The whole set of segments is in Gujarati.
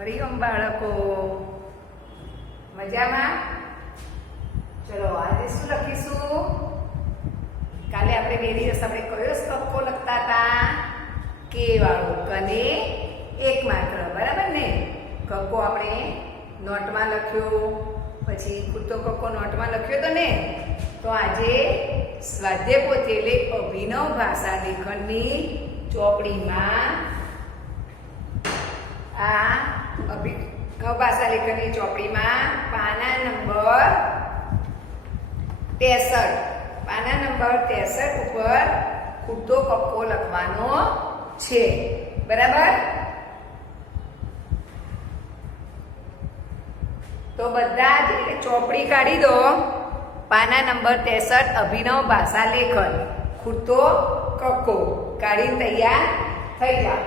હરિઓમ બાળકો, મજામાં? ચલો આજે શું લખીશું? કાલે આપણે બે દિવસ આપણે કયો કક્કો લખતા હતા? કે વાળો, કને એક માત્ર, બરાબર ને? કક્કો આપણે નોટમાં લખ્યો, પછી ખૂટતો કક્કો નોટમાં લખ્યો તો ને. તો આજે સ્વાધ્યાય પોથી એટલે અભિનવ ભાષા લેખનની ચોપડીમાં આ અભિનવ ભાષા લેખનની ચોપડીમાં પાના નંબર 63 ઉપર ખૂટતો કક્કો લખવાનો છે, બરાબર? તો બધા જ ચોપડી કાઢી દો. પાના નંબર 63 અભિનવ ભાષા લેખન ખૂટતો કક્કો કાઢીને તૈયાર થઈ જાઓ.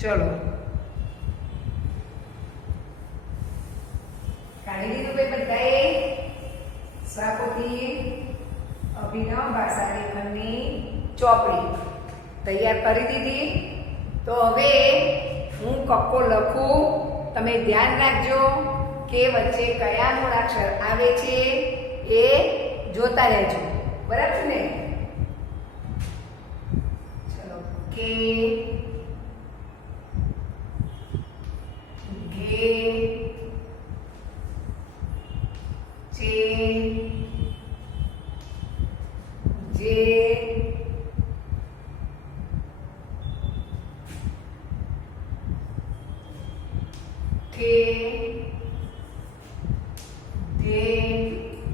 ચલો કાઢી દીધું ભાઈ બધાએ સ્વાપોથી અભિનવ ભાષા લેખનની ચોપડી તૈયાર કરી દીધી. તો હવે હું કક્કો લખું, તમે ધ્યાન રાખજો કે વચ્ચે કયા મૂળાક્ષર આવે છે એ જોતા રહેજો, બરાબર ને? ચલો કે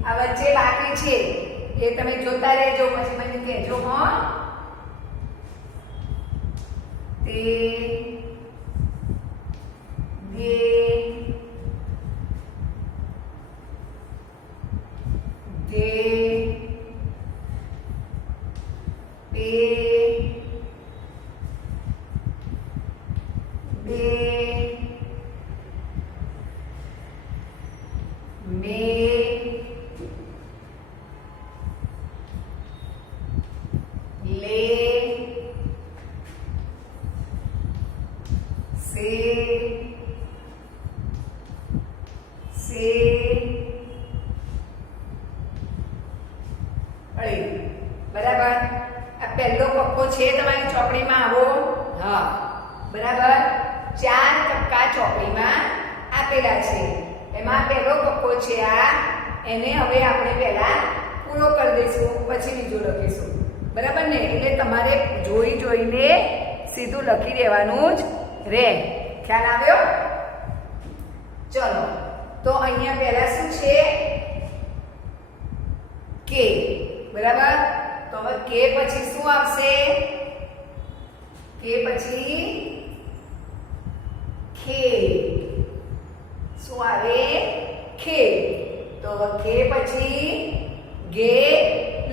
આ વચ્ચે બાકી છે એ તમે જોતા રહેજો, પછી મને કહેજો. તે ગે ગે પે બે મે લે સે સે અળી, બરાબર? આ પહેલો કક્કો છે તમારી ચોપડીમાં, આવો. હા, બરાબર. 4 કક્કા ચોપડીમાં આપેલા છે. એમાં પહેલો કક્કો છે આ, એને હવે આપણે પહેલા પૂરો કરી દઈશું, પછી બીજો લખીશું, બરાબર ને? એટલે તમારે જોઈ જોઈને સીધું લખી દેવાનું જ રહે. ખ્યાલ આવ્યો? ચલો, તો અહીંયા પહેલા શું છે? કે, બરાબર? તો હવે કે પછી શું આવશે? કે પછી ખે. શું આવે? ખે. તો ખે પછી ગે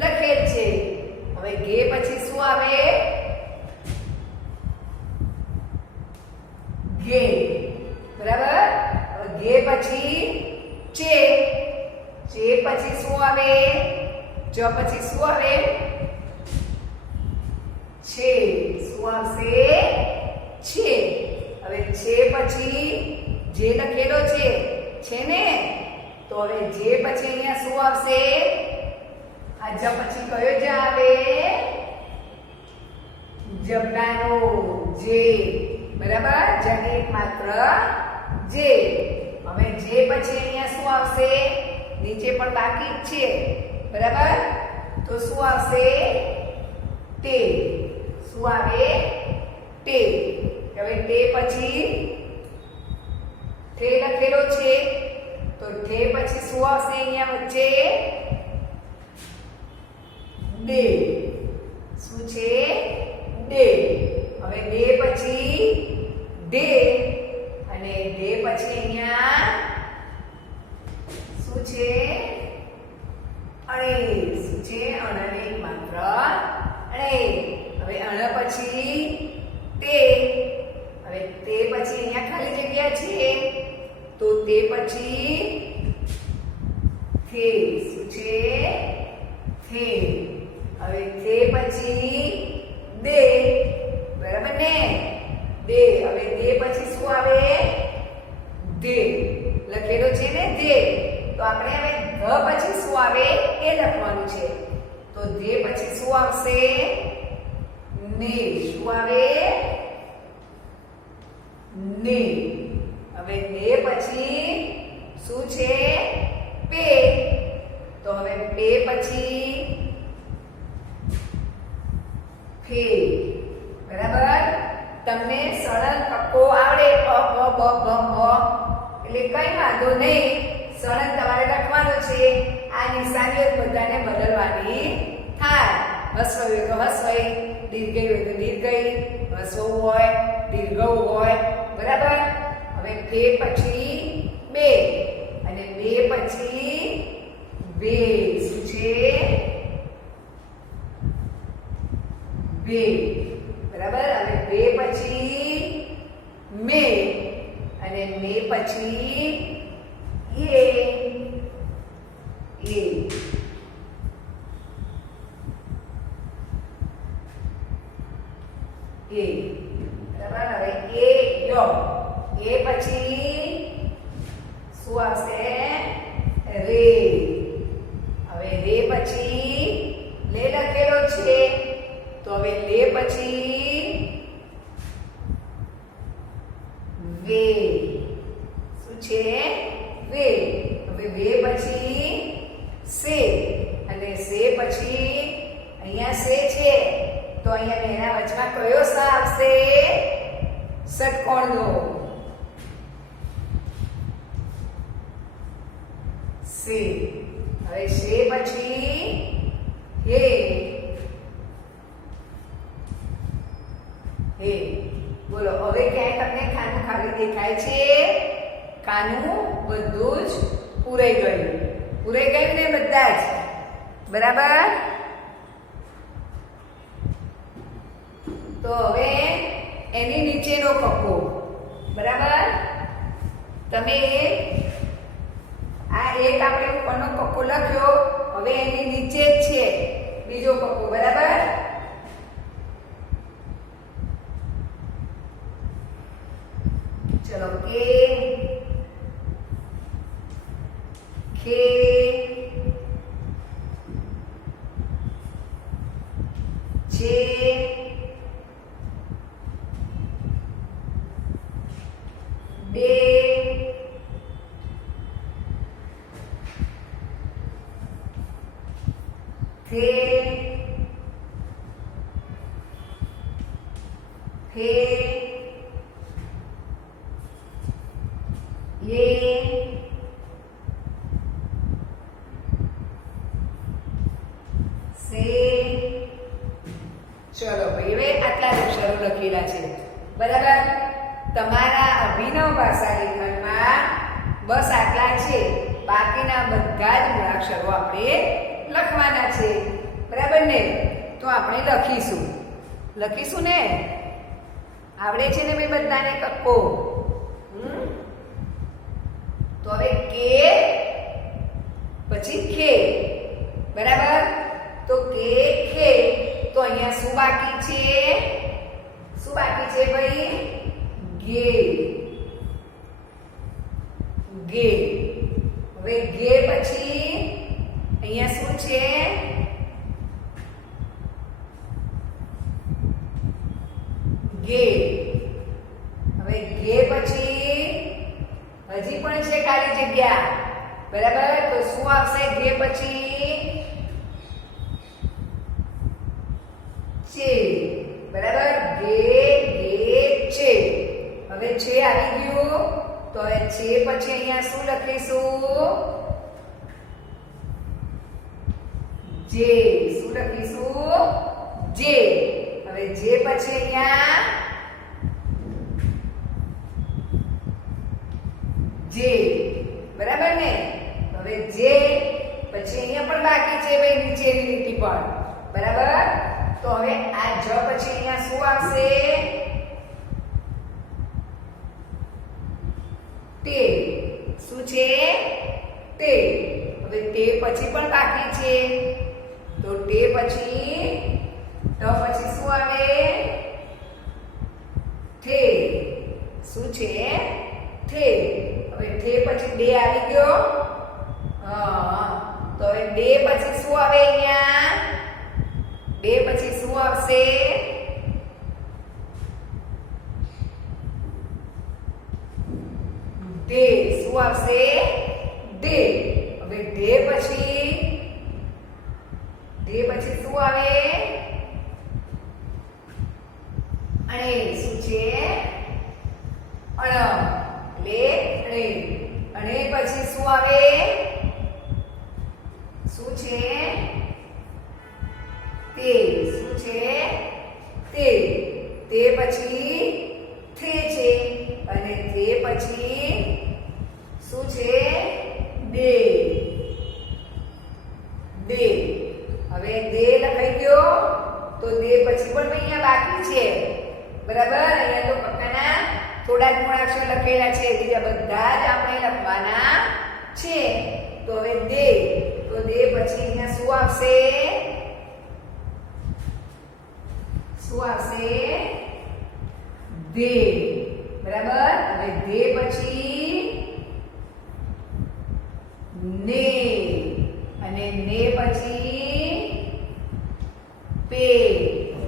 લખેલ છે. હવે ગે પછી શું આવે? ગે, બરાબર? હવે ગે પછી ચે. ચે પછી શું આવે? ચ પછી શું આવે? છે. શું આવશે? છે. હવે છે પછી જે લખેલો છે ને, તો હવે જે પછી અહીંયા શું આવશે? આ જ પછી કયો જ આવે? જબડાનો જે, બરાબર? જને એક માત્ર જે. હવે જે પછી અહીંયા શું આવશે? નીચે પણ બાકી જ છે, બરાબર? તો શું આવશે? તે. શું આવે? તે. હવે તે પછી તે લખેલો છે, તો તે પછી શું આવશે અહીંયા વચ્ચે? ડે. શું છે? ડે. હવે ડે પછી ડે, અને ડે પછી અહીંયા શું છે? અણે. શું છે? અણને એક માત્ર અણે. હવે અણ પછી તે. હવે તે પછી અહીંયા ખાલી જગ્યા છે, તો તે પછી થે. શું છે? થે. હવે તે પછી દે, બરાબર ને? દે. હવે દે પછી શું આવે? દે. લખેલો છે ને દે, તો આપણે હવે ધ પછી શું આવે એ લખવાનું છે. તો દે પછી શું આવશે? ને. શું આવે? ને. હવે ને પછી શું છે? પે. તો હવે પે પછી ફે. બરાબર? તમને સરળ કક્કો આવડે, અ બ બ ભ ભ, એટલે કઈ વાંધો નહીં. સરળ તમારે લખવાનો છે. આ નિશાનીઓ બધાને બદલવાની થાય. હસ્વ હોય તો હસ્વઈ, દીર્ઘઈ હોય તો દીર્ઘઈ, હસ્વ હોય, દીર્ઘ હોય, બરાબર? હવે ફે પછી બે, અને બે પછી બે. શું છે? બે. બરાબર? હવે બે પછી મે, અને મે પછી એ. એ. એ. બરાબર? હવે એ યો. એ પછી શું આવશે? રે. હવે રે પછી લે લખેલો છે, તો હવે લે પછી વે. શું છે? વે. હવે વે પછી સે, અને સે પછી અહીંયા સે છે, તો અહીંયા એના વચમાં કયો સ આવશે? ષટકોણનો. સે. હવે સે પછી હે. હે. બોલો, હવે ક્યાંય તમને ખાનું ખાલી દેખાય છે? ખાનું બધું જ પૂરાઈ ગયું. પૂરાઈ ગયું ને બધા જ? બરાબર? તો હવે એની નીચેનો કક્કો, બરાબર? તમે આ એક આપણે ઉપરનો કક્કો લખ્યો, હવે એની નીચે જ છે બીજો કક્કો, બરાબર? ચલો, કે, ખે, છે, બે, થે, ફે, યે, સે. ચલો ભાઈ, હવે આટલા અક્ષરો લખેલા છે, બરાબર? તમારા અભિનવ ભાષા લેખનમાં બસ આટલા છે. બાકીના બધા જ મૂળાક્ષરો આપણે લખવાના છે, બરાબર ને? તો આપણે લખીશું ને? આવડે છે ને ભાઈ બધાને કક્કો? તો હવે કે પછી ખે, બરાબર? તો કે, ખે. તો અહીંયા શું બાકી છે? શું બાકી છે ભાઈ? ગે. ગે. હવે ગે પછી અહીંયા શું છે? ગે. હવે ગે પછી હજી પણ છે ખાલી જગ્યા. બરાબર, તો શું આવશે ઘે પછી? છે. બરાબર, ઘે ઘે છે. હવે છે આવી ગયું, તો હવે છે પછી અહીંયા શું લખીશું? જે. શું લખીશું? જે. હવે જે પછી અહીંયા જે. બરાબર ને? હવે જે પછી અહીંયા પણ બાકી છે ભાઈ નીચેની લીટી પર. બરાબર, તો હવે આ જ પછી અહીંયા શું આવશે? તે. શું છે? તે. હવે તે પછી પણ બાકી છે, તો તે પછી ત પછી શું આવે? થે. શું છે? થે. હવે થે પછી ડે આવી ગયો. તો હવે ડે પછી શું આવે અહીંયા? ડે પછી શું આવશે? ડે. શું આવશે? ડે. હવે ડે પછી શું આવે? અણે. શું છે? અણ. એટલે અણે. અણે પછી શું આવે? શું છે? તે. શું છે? તે. તે પછી થે છે, અને તે પછી શું છે? ડે. ડે. હવે દે લખાઈ ગયો, તો દે પછી પણ અહીંયા બાકી છે. બરાબર, અહીંયા તો પક્કાના થોડા જ મૂળાક્ષર લખેલા છે, બીજા બધા જ આપણે લખવાના છે. તો હવે દે, તો દે પછી અહીંયા શું આવશે? શું આવશે? દે. બરાબર, હવે દે પછી ને, અને ને પછી પે.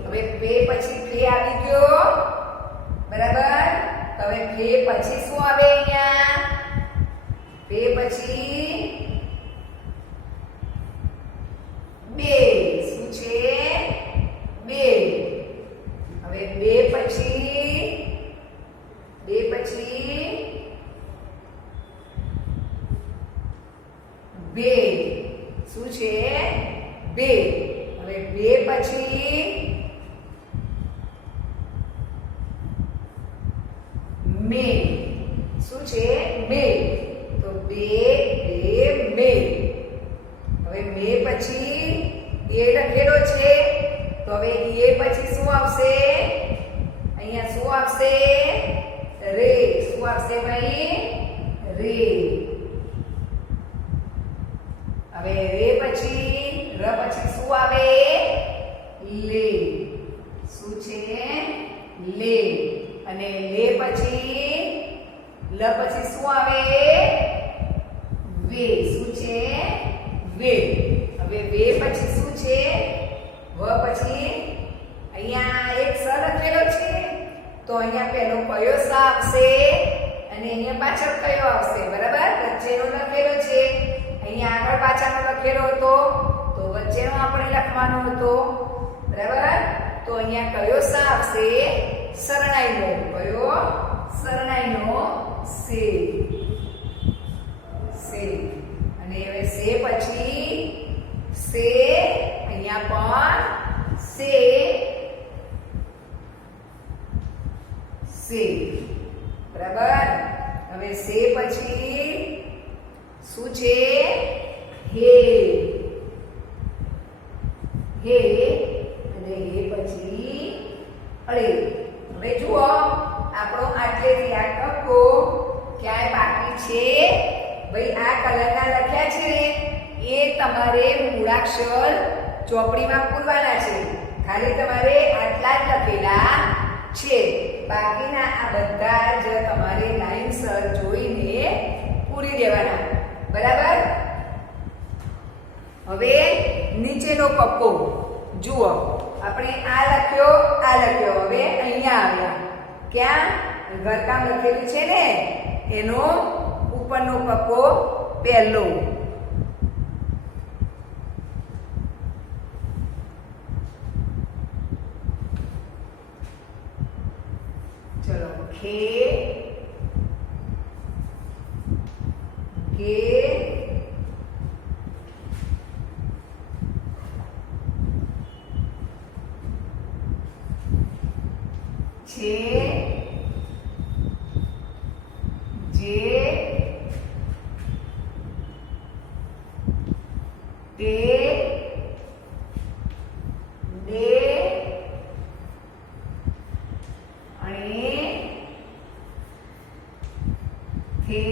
હવે પે પછી ફે આવી ગયો. બરાબર, હવે ફે પછી શું આવે અહીંયા? ફે પછી બે. શું છે? બે. હવે બે પછી બે. શું છે? બે. હવે બે પછી મે. શું છે? મે. તો બે બે મે. હવે મે પછી એ લખેલો છે, તો હવે એ પછી શું આવશે? અહીંયા શું આવશે? રે. શું આવશે ભાઈ? રે. હવે રે પછી ર પછી શું આવે? લે. શું છે? લે. અને લે પછી લ પછી શું આવે? વે. શું છે? વે. હવે વે પછી શું છે? વ પછી અહીંયા એક સ લખેલો છે, તો અહીંયા પહેલો કયો સ આવશે અને અહીંયા પાછળ કયો આવશે? બરાબર, વચ્ચેનો લખેલો છે, અહીંયા આગળ પાછળનો લખેલો હતો, તો વચ્ચેનો આપણે લખવાનો હતો. બરાબર, તો અહીંયા કયો સ આવશે? શરણાઈનો. કયો? શરણાઈનો સે. સે. અને હવે સે પછી સે, અહીંયા પણ સે. સે. બરાબર, હવે સે પછી શું છે? હે. હે. અને હે પછી અરે. હવે જુઓ, આપણો આટલેથી આ ટકો ક્યાંય બાકી છે? ભાઈ આ કલરના લખ્યા છે ને, એ તમારે મૂળાક્ષર ચોપડીમાં પૂરવાના છે. ખાલી તમારે આટલા જ લખેલા છે, બાકીના આ બધા જ તમારે લાઈનસર જોઈને પૂરી દેવાના. બરાબર, હવે નીચેનો કક્કો જુઓ, આપણે આ લખ્યો, આ લખ્યો. હવે અહીંયા આવ્યા, ક્યાં? ઘરકામ લખેલું છે ને, એનો ઉપરનો કક્કો પહેલો. ચલો ખે ગે છે જે તે દે અને થે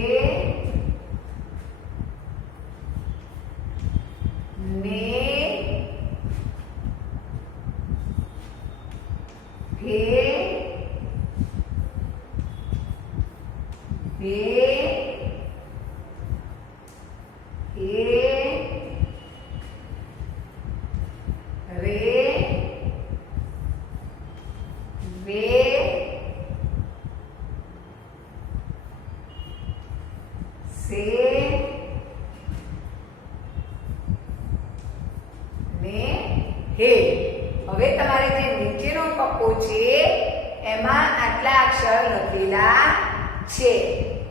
ને ભે ભે રે વે સે ને હે. હવે તમારે જે નીચેનો કક્કો છે એમાં આટલા અક્ષર લખેલા છે,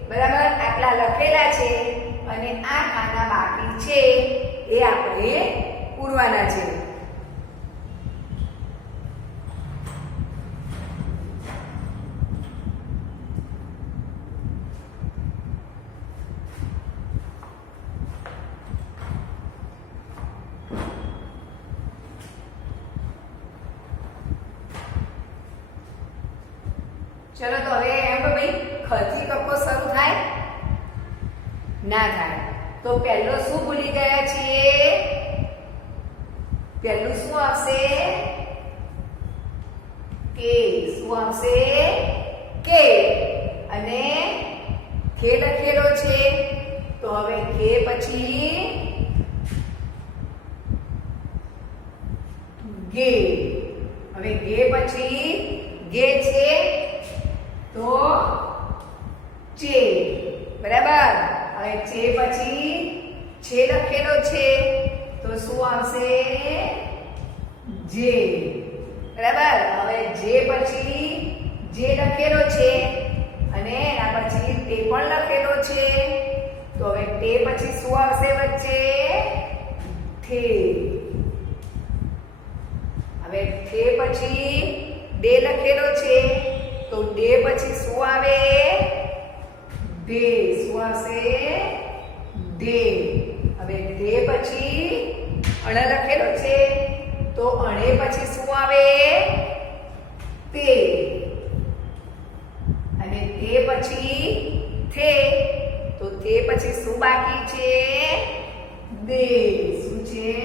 બરાબર? આટલા લખેલા છે અને આ ખાના બાકી છે એ આપણે પૂરવાના છે. ચલો તો હવે એમ કે ભાઈ ખથી કક્કો શરૂ થાય ના થાય તો પહેલો શું ભૂલી ગયા છીએ? પહેલું શું આવશે? કે. શું આવશે? કે. અને કે લખેલો છે તો હવે કે પછી ગે. હવે ગે પછી ગે છે તો ચે, બરાબર? હવે ચે પછી છે લખેલો છે તો શું આવશે? જે, બરાબર? હવે જે પછી જે લખેલો છે અને એના પછી તે પણ લખેલો છે તો હવે તે પછી શું આવશે વચ્ચે? થે. હવે થે પછી ડે લખેલો છે તો ડે પછી શું આવે? ડે. શું આવશે? ડે. હવે ડે પછી અણ લખેલો છે તો અણે પછી શું આવે? તે. અને તે પછી થે તો તે પછી શું બાકી છે? દે. શું છે?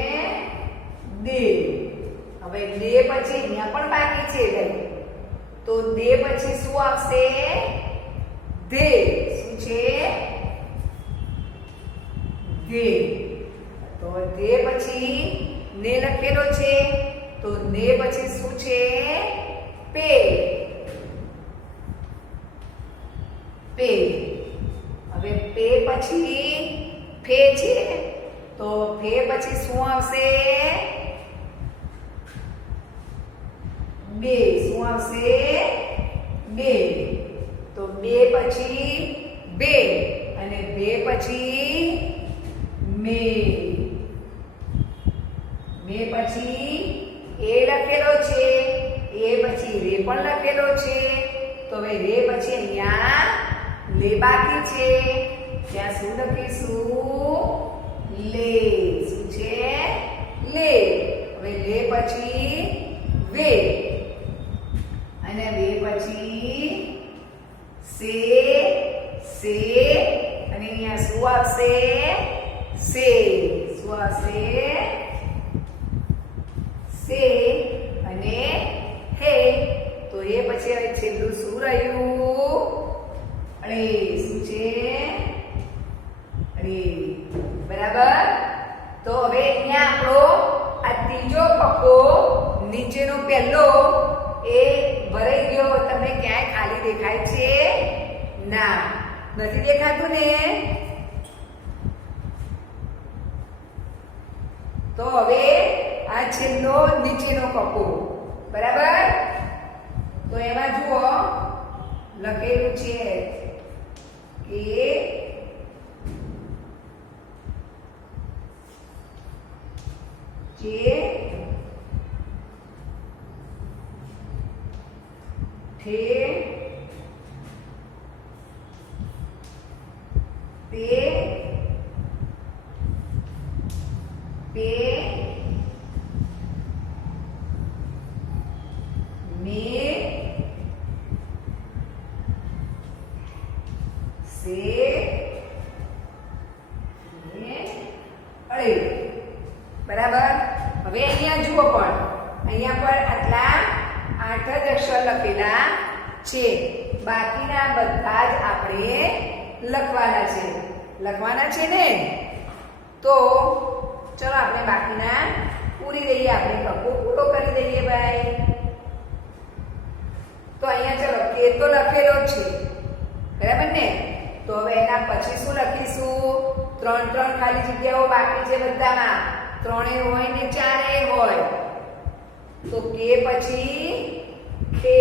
દે. હવે દે પછી અહીંયા પણ બાકી છે ભાઈ તો દે પછી શું આવશે? ધે. શું છે? ધે. તો ધે પછી ને લખેલો છે તો ને પછી શું છે? પે. પે. હવે પે પછી ફે છે તો ફે પછી શું આવશે? બે. શું આવશે? બે. તો બે પછી બે અને બે પછી મે. મે પછી એ લખેલો છે એ પછી રે પણ લખેલો છે તો હવે રે પછી અહીંયા લે બાકી છે ત્યાં શું લખીશું? લે. શું છે? લે. હવે લે પછી વે અને વે પછી સે. સે અને અહીંયા શું આવશે? સે. શું આવશે? સે અને હે. તો એ પછી હવે છેલ્લું શું રહ્યું? અરે. શું છે? અરે, બરાબર? તો હવે અહીંયા આપણો આ ત્રીજો કક્કો નીચેનો પહેલો એ ભરાઈ ગયો. તમને ક્યાંય ખાલી દેખાય છે? ના. નથી દેખાતું ને? તો હવે આ છેલ્લો નીચેનો કપ્પો, બરાબર? તો એમાં જુઓ લખેલું છે કે બરાબર. હવે અહીંયા જુઓ, પણ અહીંયા પર આટલા 8 જ અક્ષર લખેલા છે. બાકીના બધા જ આપણે લખવાના છે ને? તો ચલો આપણે બાકીના પૂરી દઈએ, આપણે કપ્પો પૂરો કરી દઈએ ભાઈ. તો અહીંયા ચલો કે તો લખેલો છે, બરાબર ને? તો હવે એના પછી શું લખીશું? 3 ખાલી જગ્યાઓ બાકી છે બધામાં. 3 હોય ને 4 હોય. તો કે પછી ખે.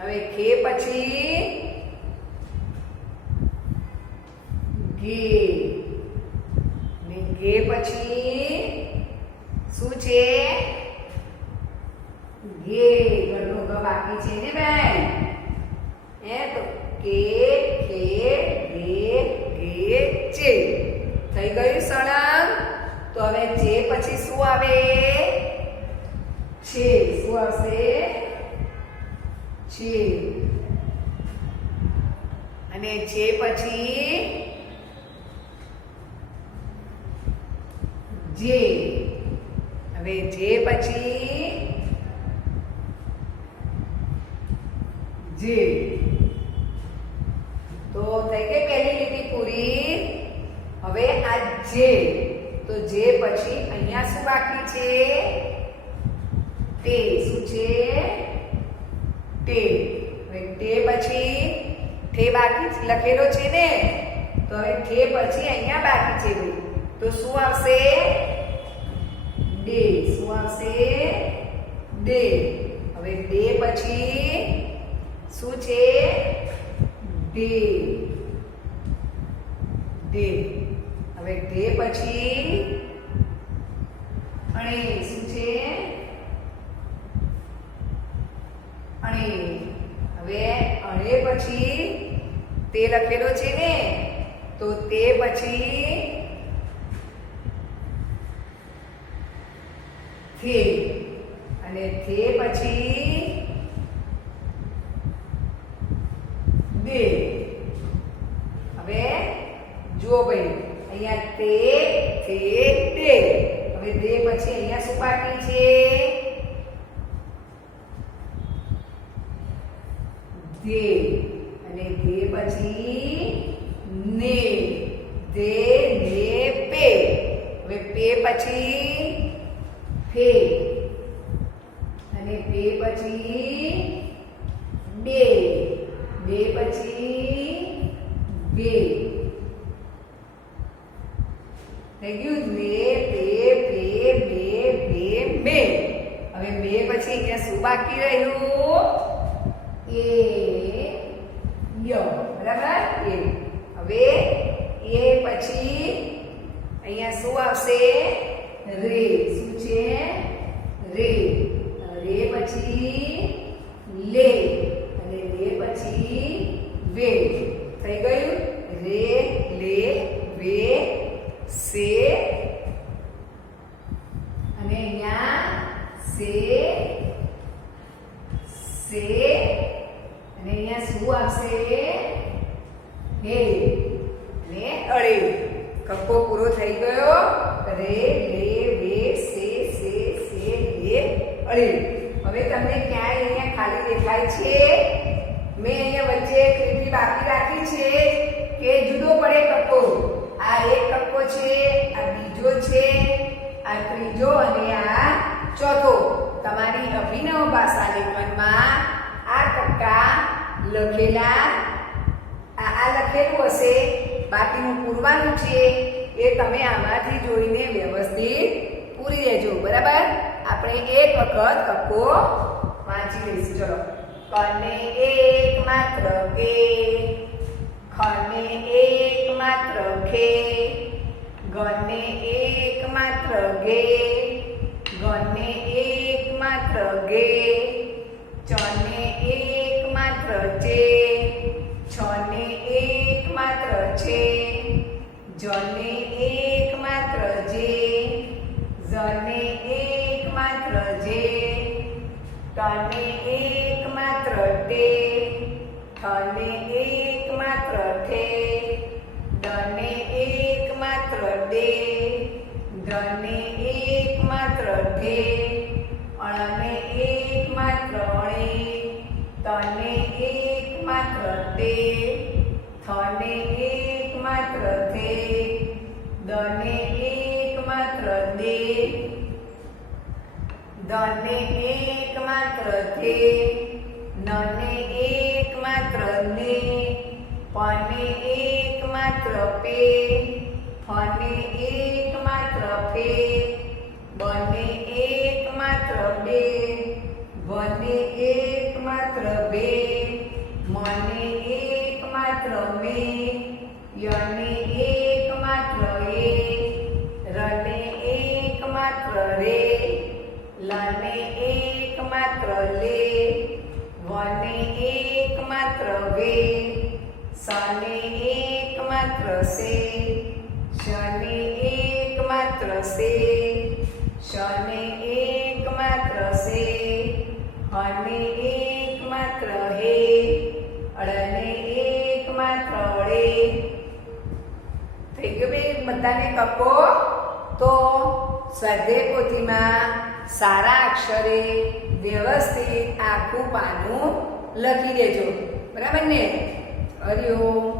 હવે ખે પછી ગે. ને ગે પછી શું છે? ગે. ઘરનો ગ બાકી છે ને ભાઈ? તો કે ખે ગે ગે ચે થઈ ગયું સળંગ. તો હવે જે પછી શું આવે? છે. શું આવશે? છે. અને જે પછી જે. હવે જે પછી જે. તો થઈ ગઈ પહેલી લીટી પૂરી. હવે આ જે. તો જે પછી અહીંયા શું બાકી છે? તે. શું છે? તે. હવે તે પછી તે બાકી લખેલો છે ને? તો હવે તે પછી અહીંયા બાકી છે ભાઈ. તો શું આવશે? ડે. શું આવશે? ડે. હવે ડે પછી શું છે? ડે. ડે. હવે ડે પછી અણે. શું છે? અણે. હવે અણે પછી તે લખેલો છે ને? તો તે પછી થે. અને થે પછી દે. હવે જુઓ ભાઈ, અહીંયા તે થે દે. હવે દે પછી અહીંયા શું બાકી છે? દે. અને દે પછી ને. દે ને પે. હવે પે પછી ફે. અને પે પછી બે. બે પછી બે. થઈ ગયું? ને પે પે બે બે બે. હવે બે પછી અહીંયા શું બાકી રહ્યું? એ ય. બરાબર? એ. હવે એ પછી અહીંયા શું આવશે? રે. શું છે? રે. રે પછી લે. અને લે પછી વે. થઈ ગયું? રે લે વે સે. અને અહીંયા સે સે. અને અહીંયા શું આવશે? હે. ને અળે. કપ્પો પૂરો થઈ ગયો. રે લે વે સે સે સે લે અળે. હવે તમને ક્યાંય અહીંયા ખાલી દેખાય છે? મેં અહીંયા વચ્ચે એક લીટી બાકી રાખી છે કે જુદો પડે કપ્પો. આ એક કપ્પો છે, આ બીજો છે, આ ત્રીજો અને આ ચોથો, તમારી અભિનવ ભાષા લેખનમાં આ કક્કા લખેલા આ લખેલું હશે, બાકીનું પૂરવાનું છે એ તમે આમાંથી જોઈને વ્યવસ્થિત પૂરી દેજો. બરાબર? આપણે એક વખત કક્કો વાંચી લઈશું. ચલો. કને એક માત્ર કે, ખને એક માત્ર ખે, ગને એક માત્ર ગે, ગને એક માત્ર ગે, ચને એક માત્ર ચે, છને એક માત્ર છે, જને એક માત્ર જે, ઝને એક માત્ર જે, તને એક માત્ર ટે, થને એક માત્ર ઠે, ડને એક માત્ર ડે, ધને એક માત્ર ઢે, અણને એક માત્ર અણે, તને એક માત્ર તે, થને એક માત્ર થે, દને એક માત્ર દે, ધને એક માત્ર ધે, નને એક માત્ર ને, પને એક માત્ર પે, ફને એક માત્ર ફે, બને એક માત્ર બે, વને એક માત્ર બે, મને એક માત્ર મે, યને એક માત્ર એ, રને એક માત્ર રે, લને એક માત્ર લે, વને એક માત્ર વે, સને એક માત્ર સે, શને એક માત્ર સે, શને એક માત્ર સે, હને એક માત્ર હે, અળને એક માત્ર અળે. થઈ ગયું બે બધાને કક્કો? તો સ્વાધ્યાય પોથીમાં સારા અક્ષરે વ્યવસ્થિત આખું પાનું લખી દેજો. બરાબર ને? હરિઓમ.